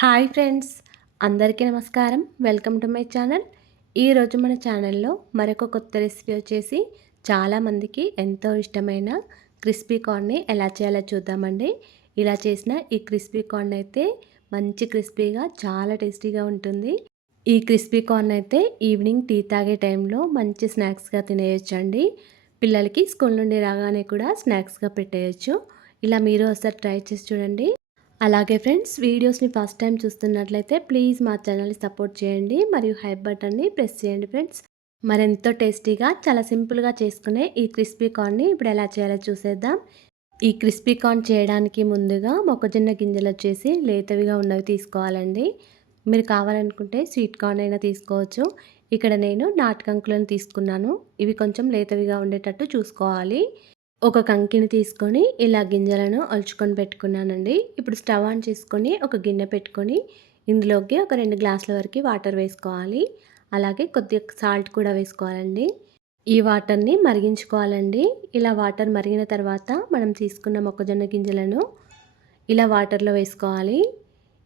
Hi friends, అందరికీ నమస్కారం. Welcome to my channel. ఈరోజు మన ఛానల్లో మరొక కొత్త రెసిపీ వచ్చేసి చాలామందికి ఎంతో ఇష్టమైన క్రిస్పీ కార్న్ని ఎలా చేయాలో చూద్దామండి. ఇలా చేసిన ఈ క్రిస్పీ కార్న్ అయితే మంచి క్రిస్పీగా చాలా టేస్టీగా ఉంటుంది. ఈ క్రిస్పీ కార్న్ అయితే ఈవినింగ్ టీ తాగే టైంలో మంచి స్నాక్స్గా తినేయొచ్చండి. పిల్లలకి స్కూల్ నుండి రాగానే కూడా స్నాక్స్గా పెట్టేయచ్చు. ఇలా మీరు ఒకసారి ట్రై చేసి చూడండి. అలాగే ఫ్రెండ్స్, వీడియోస్ని ఫస్ట్ టైం చూస్తున్నట్లయితే ప్లీజ్ మా ఛానల్ని సపోర్ట్ చేయండి మరియు హైప్ బటన్ని ప్రెస్ చేయండి ఫ్రెండ్స్. మరెంతో టేస్టీగా చాలా సింపుల్గా చేసుకునే ఈ క్రిస్పీ కార్న్ని ఇప్పుడు ఎలా చేయాలో చూసేద్దాం. ఈ క్రిస్పీ కార్న్ చేయడానికి ముందుగా మొక్కజొన్న గింజలు వచ్చేసి లేతవిగా ఉన్నవి తీసుకోవాలండి. మీరు కావాలనుకుంటే స్వీట్ కార్న్ అయినా తీసుకోవచ్చు. ఇక్కడ నేను నాటుకంకులను తీసుకున్నాను. ఇవి కొంచెం లేతవిగా ఉండేటట్టు చూసుకోవాలి. ఒక కంకిని తీసుకొని ఇలా గింజలను ఒలుచుకొని పెట్టుకున్నానండి. ఇప్పుడు స్టవ్ ఆన్ చేసుకొని ఒక గిన్నె పెట్టుకొని ఇందులోకి ఒక 2 గ్లాసుల వరకు వాటర్ వేసుకోవాలి. అలాగే కొద్దిగా సాల్ట్ కూడా వేసుకోవాలండి. ఈ వాటర్ని మరిగించుకోవాలండి. ఇలా వాటర్ మరిగిన తర్వాత మనం తీసుకున్న మొక్కజొన్న గింజలను ఇలా వాటర్లో వేసుకోవాలి.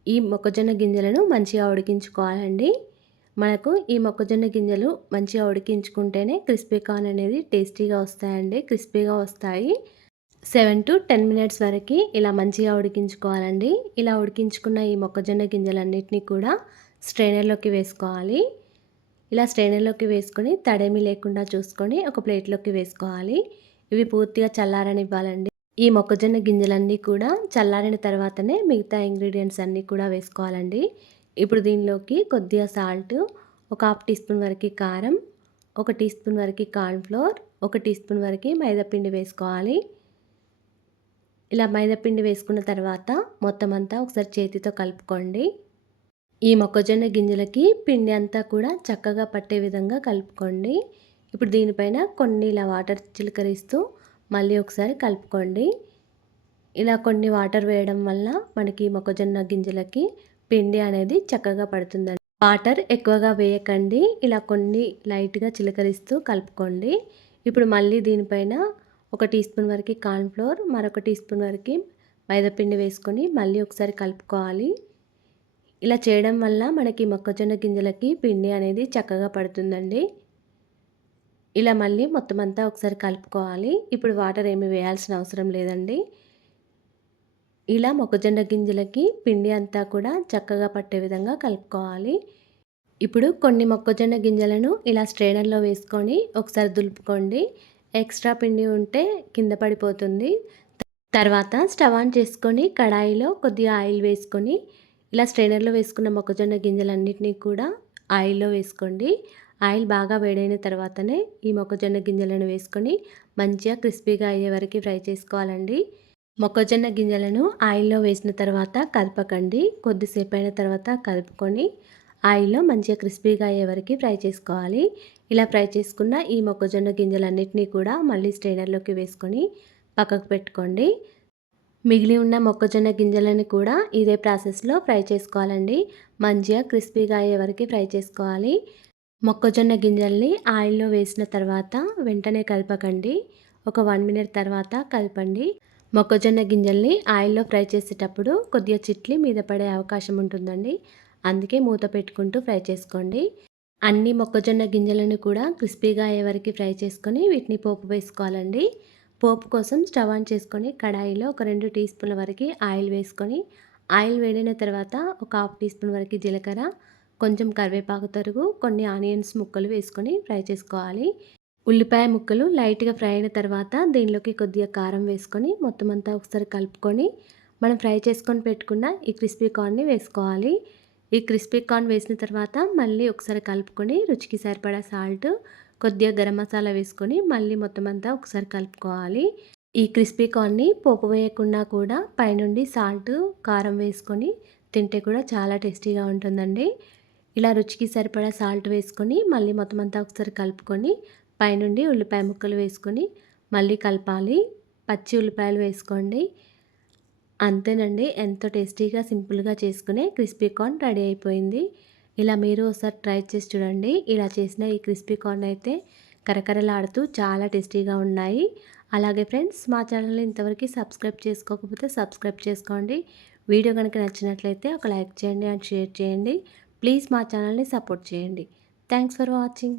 ఈ మొక్కజొన్న గింజలను మంచిగా ఉడికించుకోవాలండి. మనకు ఈ మొక్కజొన్న గింజలు మంచిగా ఉడికించుకుంటేనే క్రిస్పీ కార్న్ అనేది టేస్టీగా వస్తాయండి, క్రిస్పీగా వస్తాయి. 7 to 10 మినిట్స్ వరకు ఇలా మంచిగా ఉడికించుకోవాలండి. ఇలా ఉడికించుకున్న ఈ మొక్కజొన్న గింజలన్నిటినీ కూడా స్ట్రైనర్లోకి వేసుకోవాలి. ఇలా స్ట్రైనర్లోకి వేసుకొని తడేమి లేకుండా చూసుకొని ఒక ప్లేట్లోకి వేసుకోవాలి. ఇవి పూర్తిగా చల్లారనివ్వాలండి. ఈ మొక్కజొన్న గింజలన్నీ కూడా చల్లారిన తర్వాతనే మిగతా ఇంగ్రీడియంట్స్ అన్నీ కూడా వేసుకోవాలండి. ఇప్పుడు దీనిలోకి కొద్దిగా సాల్ట్, ఒక హాఫ్ టీ స్పూన్ వరకు కారం, 1 టీ స్పూన్ వరకు కార్న్‌ఫ్లోర్, 1 టీ స్పూన్ వరకు మైదాపిండి వేసుకోవాలి. ఇలా మైదాపిండి వేసుకున్న తర్వాత మొత్తం అంతా ఒకసారి చేతితో కలుపుకోండి. ఈ మొక్కజొన్న గింజలకి పిండి అంతా కూడా చక్కగా పట్టే విధంగా కలుపుకోండి. ఇప్పుడు దీనిపైన కొన్ని ఇలా వాటర్ చిలకరిస్తూ మళ్ళీ ఒకసారి కలుపుకోండి. ఇలా కొన్ని వాటర్ వేయడం వల్ల మనకి మొక్కజొన్న గింజలకి పిండి అనేది చక్కగా పడుతుందండి. వాటర్ ఎక్కువగా వేయకండి. ఇలా కొన్ని లైట్గా చిలకరిస్తూ కలుపుకోండి. ఇప్పుడు మళ్ళీ దీనిపైన 1 టీ స్పూన్ వరకు కార్న్‌ఫ్లోర్, మరొక టీ స్పూన్ వరకు మైదాపిండి వేసుకొని మళ్ళీ ఒకసారి కలుపుకోవాలి. ఇలా చేయడం వల్ల మనకి మొక్కజొన్న గింజలకి పిండి అనేది చక్కగా పడుతుందండి. ఇలా మళ్ళీ మొత్తం అంతా ఒకసారి కలుపుకోవాలి. ఇప్పుడు వాటర్ ఏమి వేయాల్సిన అవసరం లేదండి. ఇలా మొక్కజొన్న గింజలకి పిండి అంతా కూడా చక్కగా పట్టే విధంగా కలుపుకోవాలి. ఇప్పుడు కొన్ని మొక్కజొన్న గింజలను ఇలా స్ట్రైనర్లో వేసుకొని ఒకసారి దులుపుకోండి. ఎక్స్ట్రా పిండి ఉంటే కింద పడిపోతుంది. తర్వాత స్టవ్ ఆన్ చేసుకొని కడాయిలో కొద్దిగా ఆయిల్ వేసుకొని ఇలా స్ట్రైనర్లో వేసుకున్న మొక్కజొన్న గింజలన్నిటినీ కూడా ఆయిల్లో వేసుకోండి. ఆయిల్ బాగా వేడైన తర్వాతనే ఈ మొక్కజొన్న గింజలను వేసుకొని మంచిగా క్రిస్పీగా అయ్యే వరకు ఫ్రై చేసుకోవాలండి. మొక్కజొన్న గింజలను ఆయిల్లో వేసిన తర్వాత కలపకండి. కొద్దిసేపు అయిన తర్వాత కలుపుకొని ఆయిల్లో మంచిగా క్రిస్పీగా అయ్యే వరకు ఫ్రై చేసుకోవాలి. ఇలా ఫ్రై చేసుకున్న ఈ మొక్కజొన్న గింజలన్నిటినీ కూడా మళ్ళీ స్ట్రైనర్లోకి వేసుకొని పక్కకు పెట్టుకోండి. మిగిలి ఉన్న మొక్కజొన్న గింజలను కూడా ఇదే ప్రాసెస్లో ఫ్రై చేసుకోవాలండి. మంచిగా క్రిస్పీగా అయ్యే వరకు ఫ్రై చేసుకోవాలి. మొక్కజొన్న గింజల్ని ఆయిల్లో వేసిన తర్వాత వెంటనే కలపకండి. ఒక 1 మినిట్ తర్వాత కలపండి. మొక్కజొన్న గింజల్ని ఆయిల్లో ఫ్రై చేసేటప్పుడు కొద్దిగా చిట్లి మీద పడే అవకాశం ఉంటుందండి. అందుకే మూత పెట్టుకుంటూ ఫ్రై చేసుకోండి. అన్ని మొక్కజొన్న గింజలను కూడా క్రిస్పీగా అయ్యే వరకు ఫ్రై చేసుకొని వీటిని పోపు వేసుకోవాలండి. పోపు కోసం స్టవ్ ఆన్ చేసుకొని కడాయిలో ఒక 2 టీ స్పూన్ల వరకు ఆయిల్ వేసుకొని ఆయిల్ వేడిన తర్వాత ఒక హాఫ్ టీ స్పూన్ వరకు జీలకర్ర, కొంచెం కరివేపాకు తరుగు, కొన్ని ఆనియన్స్ ముక్కలు వేసుకొని ఫ్రై చేసుకోవాలి. ఉల్లిపాయ ముక్కలు లైట్గా ఫ్రై అయిన తర్వాత దీనిలోకి కొద్దిగా కారం వేసుకొని మొత్తం అంతా ఒకసారి కలుపుకొని మనం ఫ్రై చేసుకొని పెట్టుకున్న ఈ క్రిస్పీ కార్న్ని వేసుకోవాలి. ఈ క్రిస్పీ కార్న్ వేసిన తర్వాత మళ్ళీ ఒకసారి కలుపుకొని రుచికి సరిపడా సాల్ట్, కొద్దిగా గరం మసాలా వేసుకొని మళ్ళీ మొత్తం అంతా ఒకసారి కలుపుకోవాలి. ఈ క్రిస్పీ కార్న్ని పోపు వేయకుండా కూడా పైనుండి సాల్ట్, కారం వేసుకొని తింటే కూడా చాలా టేస్టీగా ఉంటుందండి. ఇలా రుచికి సరిపడా సాల్ట్ వేసుకొని మళ్ళీ మొత్తం అంతా ఒకసారి కలుపుకొని పైనుండి ఉల్లిపాయ ముక్కలు వేసుకొని మళ్ళీ కలపాలి. పచ్చి ఉల్లిపాయలు వేసుకోండి. అంతేనండి, ఎంతో టేస్టీగా సింపుల్గా చేసుకునే క్రిస్పీ కార్న్ రెడీ అయిపోయింది. ఇలా మీరు ఒకసారి ట్రై చేసి చూడండి. ఇలా చేసిన ఈ క్రిస్పీ కార్న్ అయితే కరకరలాడుతూ చాలా టేస్టీగా ఉన్నాయి. అలాగే ఫ్రెండ్స్, మా ఛానల్ని ఇంతవరకు సబ్స్క్రైబ్ చేసుకోకపోతే సబ్స్క్రైబ్ చేసుకోండి. వీడియో కనుక నచ్చినట్లయితే ఒక లైక్ చేయండి అండ్ షేర్ చేయండి. ప్లీజ్ మా ఛానల్ని సపోర్ట్ చేయండి. Thanks for watching.